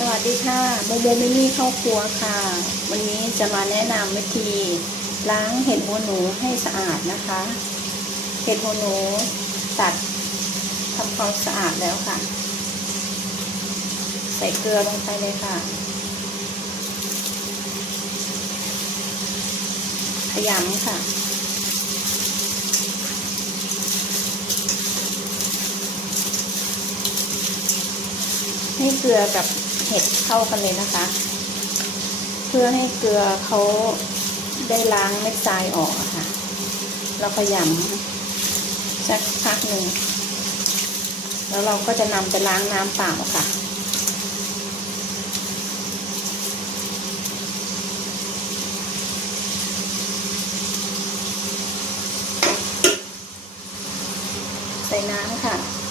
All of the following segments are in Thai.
สวัสดีค่ะโมโมมินี่เข้าครัวค่ะ วันนี้จะมาแนะนำวิธีล้างเห็ดหัวหนูให้สะอาดนะคะ เห็ดหัวหนูตัดทำความสะอาดแล้วค่ะ ใส่เกลือลงไปเลยค่ะ ขยำค่ะให้เกลือกับ เห็ดเข้ากันเลยนะคะ เพื่อให้เกลือเขาได้ล้างเม็ดทรายออกค่ะ เราขยำสักพักหนึ่ง แล้วเราก็จะนำไปล้างน้ำเปล่าค่ะใส่น้ำค่ะ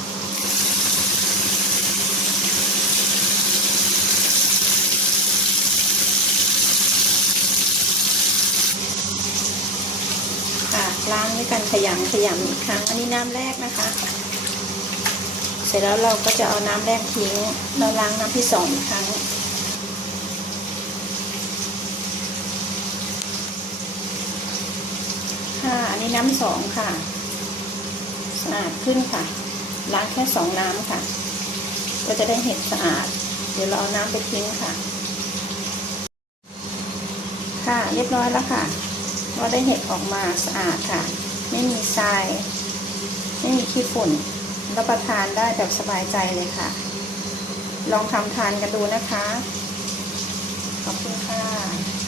ค่ะ ล้างด้วยกันขยำขยำอีกครั้ง อันนี้น้ำแรกนะคะ เสร็จแล้วเราก็จะเอาน้ำแรกทิ้งแล้วล้างน้ำที่สองอีกครั้งค่ะอันนี้น้ำสองค่ะสะอาดขึ้นค่ะ ล้างแค่สองน้ำค่ะ ก็จะได้เห็ดสะอาด เดี๋ยวเราเอาน้ำไปทิ้งค่ะ ค่ะ เรียบร้อยแล้วค่ะ ก็ได้เห็ดออกมาสะอาดค่ะ ไม่มีทราย ไม่มีขี้ฝุ่น รับประทานได้แบบสบายใจเลยค่ะ ลองทำทานกันดูนะคะ ขอบคุณค่ะ